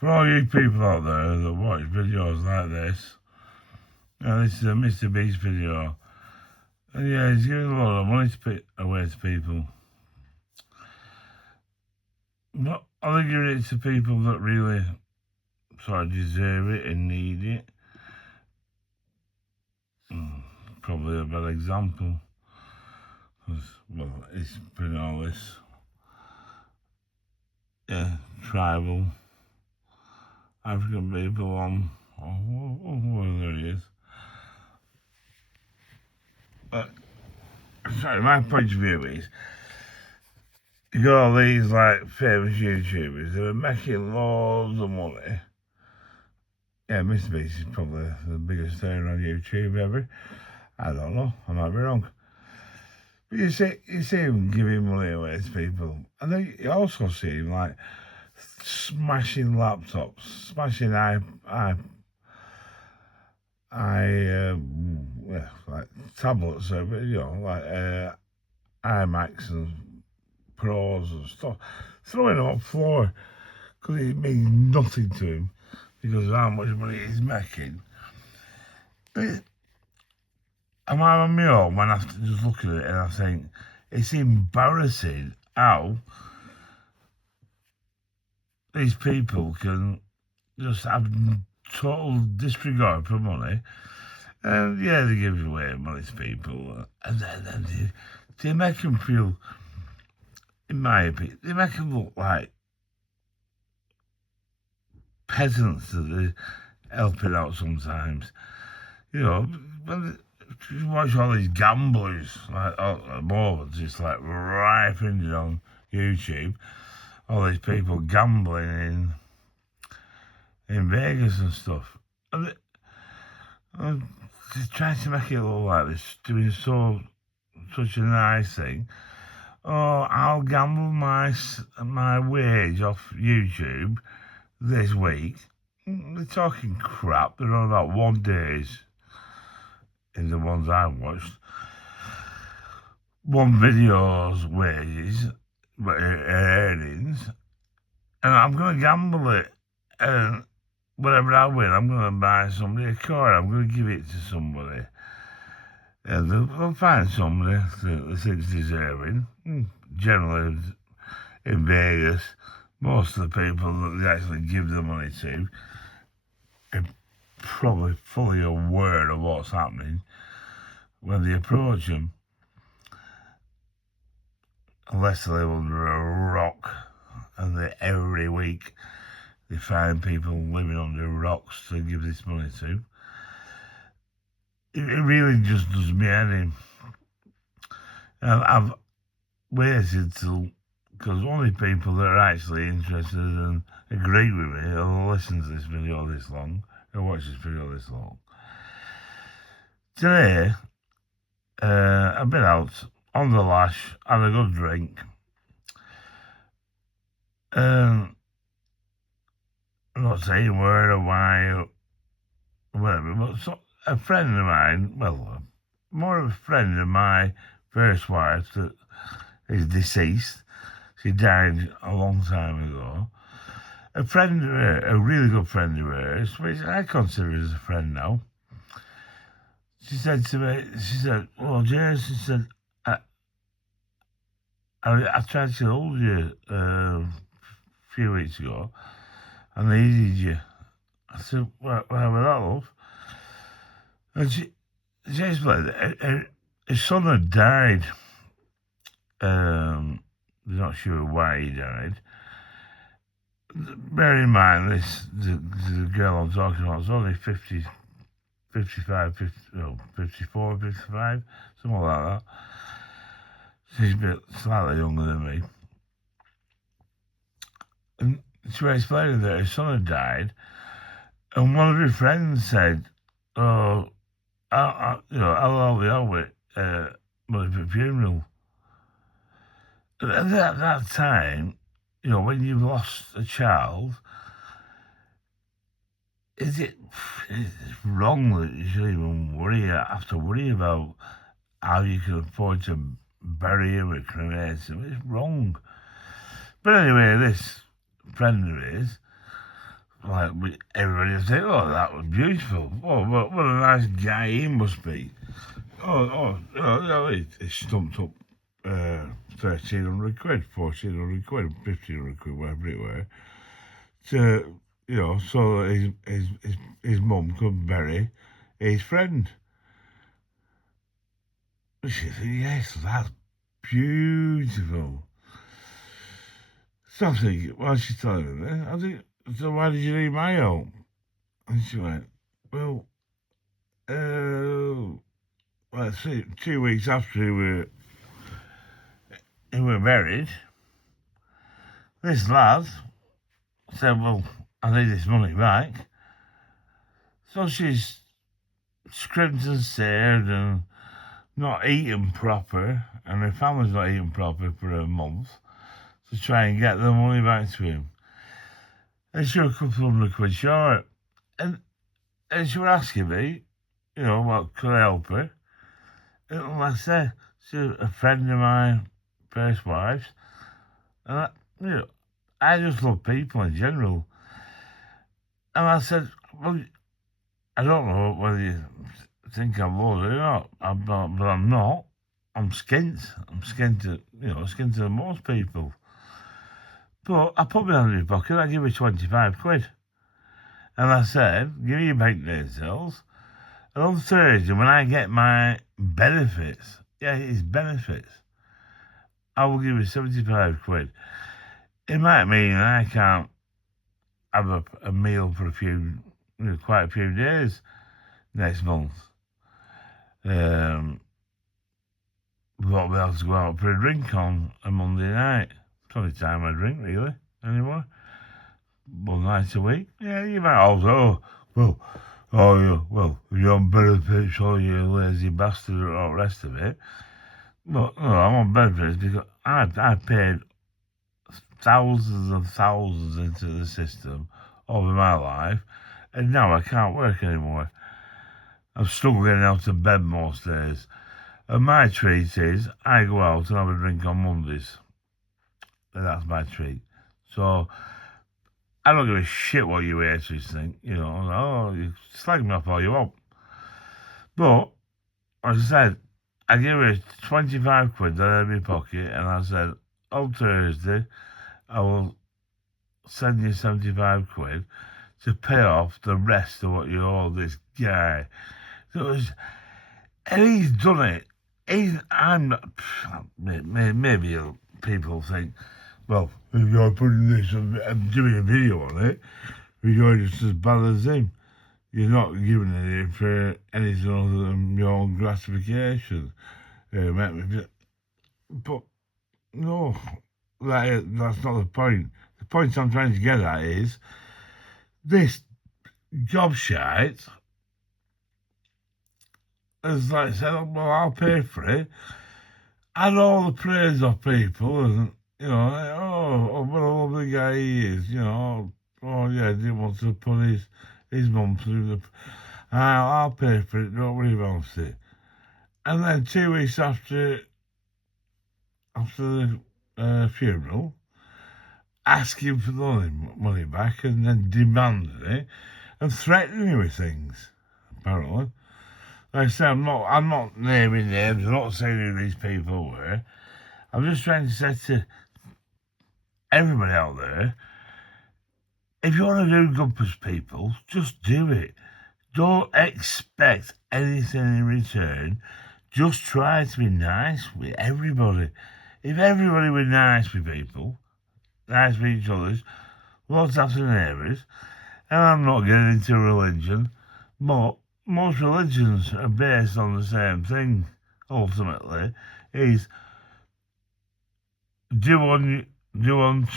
For all you people out there that watch videos like this, this is a Mr. Beast video. And yeah, he's giving a lot of money away to people. But are they giving it to people that really sort of deserve it and need it? Probably a bad example. Well, it's putting all this tribal African people on. There he is. Sorry, my point of view is you got all these like famous YouTubers that are making loads of money. Yeah, Mr. Beast is probably the biggest earner on YouTube ever. I don't know, I might be wrong. But you see him giving money away to people. And then you also see him like smashing laptops, smashing like tablets, like iMacs and Pros and stuff, throwing them on the floor because it means nothing to him because of how much money he's making. Am I on my own when I just look at it and I think it's embarrassing how these people can just have total disregard for money. And yeah, they give away money to people, and then they make them feel, in my opinion, they make them look like peasants that they're helping out sometimes. When you watch all these gamblers, like at the moment, just like ripening on YouTube, all these people gambling in Vegas and stuff. And they're trying to make it look like this, doing such a nice thing. Oh, I'll gamble my wage off YouTube this week. They're talking crap. They're on about 1 days in the ones I've watched. One video's wages, earnings, and I'm going to gamble it. And whatever I win, I'm going to buy somebody a car. I'm going to give it to somebody. And they'll find somebody that thinks deserving. Generally, in Vegas, most of the people that they actually give the money to are probably fully aware of what's happening when they approach them. Unless they live under a rock, and every week they find people living under rocks to give this money to. It really just does me head in. And I've waited till, because only people that are actually interested and agree with me will listen to this video this long, or watch this video this long. Today, I've been out on the lash, had a good drink. I'm not saying where or why or whatever, but a friend of mine, well, more of a friend of my first wife that is deceased. She died a long time ago. A friend of her, a really good friend of hers, which I consider as a friend now. She said to me, well, James, she said, I tried to hold you a few weeks ago, and I needed you. I said, well, with that, love? And she explained that her son had died. They're not sure why he died. Bear in mind, the girl I'm talking about is only 50, 55, 50, 54, 55, something like that. She's a bit slightly younger than me. And she was explaining that her son had died, and one of her friends said, oh, I'll help you out with money for funeral. At that time, when you've lost a child, it's wrong that you should even have to worry about how you can afford to bury him or cremate him. It's wrong. But anyway, this friend of his everybody say, "Oh, that was beautiful. Oh, what a nice guy he must be." He stumped up 1,300 quid, 1,400 quid, 1,500 quid, whatever it were, to so that his mum could bury his friend. And she said, "Yes, that's beautiful." So I'm thinking, well, she's telling me, I think, so why did you need my help? And she went, well, let's see, 2 weeks after we were married, this lad said, well, I need this money back. So she's scrimped and saved and not eating proper, and her family's not eating proper for a month to try and get the money back to him. And she was a couple £100 short. And she was asking me, what could I help her? And like I said, she's a friend of my first wife's. And I just love people in general. And I said, well, I don't know whether you think I'm loaded or not, but I'm not. I'm skint. I'm skint to most people. But I put my hand in my pocket, I give her 25 quid. And I said, give me your bank details. And on Thursday, when I get my benefits, it's benefits, I will give you 75 quid. It might mean I can't have a meal for quite a few days next month. But we'll have to go out for a drink on a Monday night. It's the only time I drink, really, anymore. 1 night a week. Yeah, you might also, you're on benefits, or you lazy bastard, and all the rest of it. But no, I'm on benefits because I paid thousands and thousands into the system over my life, and now I can't work anymore. I'm still getting out of bed most days. And my treat is I go out and have a drink on Mondays. And that's my treat. So I don't give a shit what you haters think. You slag me off all you want. But, as I said, I gave her 25 quid that I had in my pocket, and I said, on Thursday, I will send you 75 quid to pay off the rest of what you owe this guy. And he's done it. I'm not. Maybe people think, well, if you're putting this and doing a video on it, you're just as bad as him. You're not giving it for anything other than your own gratification. But no, that's not the point. The point I'm trying to get at is this job shite has said, well, I'll pay for it. And all the praise of people, and what a lovely guy he is, didn't want to put his mum through the. I'll pay for it, don't worry about it. And then 2 weeks after the funeral, asking for the money back, and then demanding it, and threatening with things, apparently. Like I said, I'm not naming names, I'm not saying who these people were. I'm just trying to say to everybody out there, if you want to do good for people, just do it. Don't expect anything in return. Just try to be nice with everybody. If everybody were nice with people, nice with each other, lots of neighbours, and I'm not getting into religion, but most religions are based on the same thing, ultimately, is do unto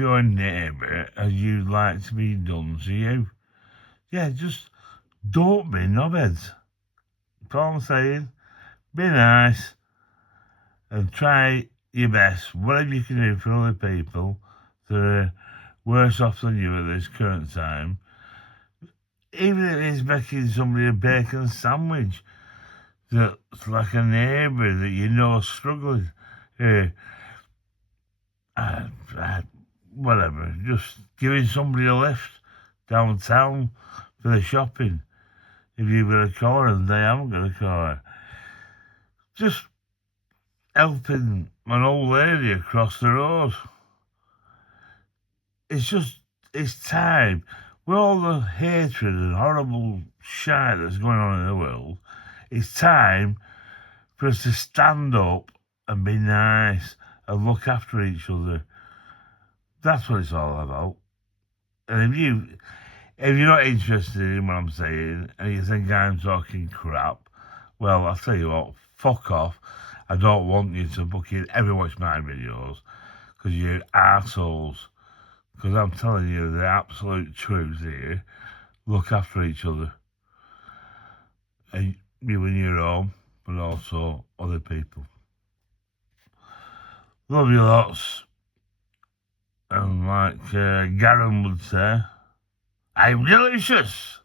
your neighbour as you'd like to be done to you. Yeah, just don't be knobheads. That's all I'm saying. Be nice and try your best, whatever you can do for other people that are worse off than you at this current time. Even if it's making somebody a bacon sandwich that's like a neighbour that you know is struggling. Whatever, just giving somebody a lift downtown for the shopping. If you've got a car and they haven't got a car. Just helping an old lady across the road. It's time. With all the hatred and horrible shit that's going on in the world, it's time for us to stand up and be nice and look after each other. That's what it's all about. And if you're not interested in what I'm saying and you think I'm talking crap, well, I'll tell you what, fuck off. I don't want you to fucking ever watch my videos because you're assholes. Because I'm telling you the absolute truth here. Look after each other. And you in your home, but also other people. Love you lots. And like Garen would say, I'm delicious.